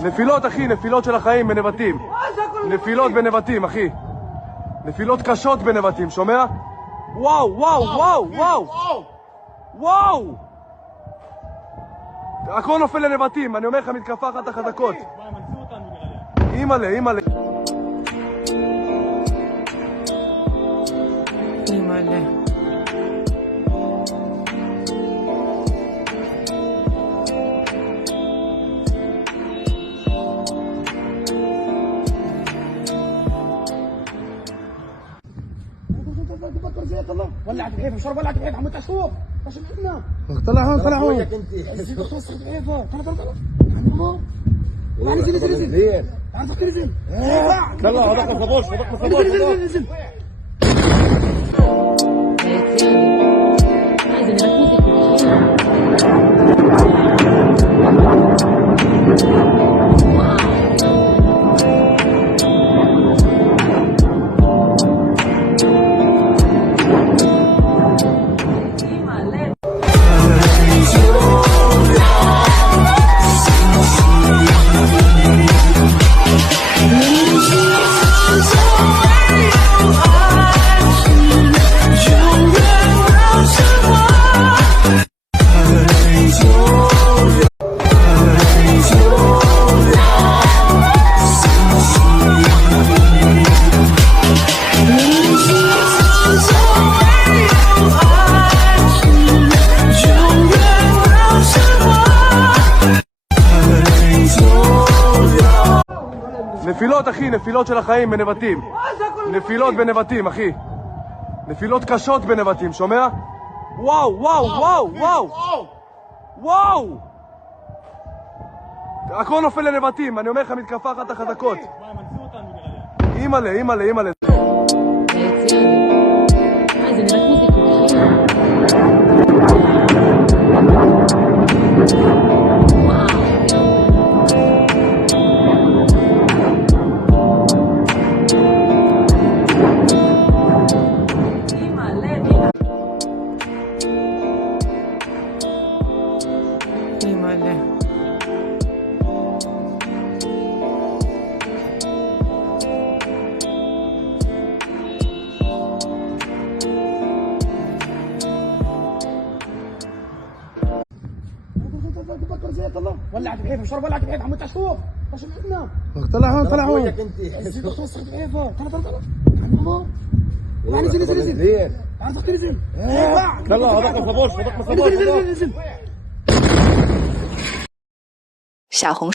נפילות, אחי, נפילות של החיים בנבטים. נפילות בנבטים, אחי. נפילות קשות בנבטים, שומע? וואו, וואו, וואו, וואו. וואו! הכל נופל לנבטים, אני אומר לך, מתקפה אחת החזקות. אימא'לה, אימא'לה. אימא'לה. ولعت بعيفه شرب ولعت بعيفه عم تشوف مش معنا طلع هون طلع هون توسخ بعيفه طلع طلع نزل نزل نزل عرفك نزل طلع هذاك ما صابوش هذاك ما صابوش نزل نزل נפילות, אחי, נפילות של החיים בנבטים. נפילות בנבטים, אחי. נפילות קשות בנבטים, שומע? וואו, וואו, וואו, וואו. וואו! הכל נופל לנבטים, אני אומר לך, מתקפה אחת החזקות. אימא'לה, אימא'לה, אימא'לה. אימא'לה. ولعت بعيفه شرب ولعت بعيفه عم تشوف مش معنا طلع هون طلع هون توسخ بعيفه طلع نزل نزل نزل عرفك نزل طلع هذاك ما صابوش هذاك ما صابوش نزل نزل نزل 小红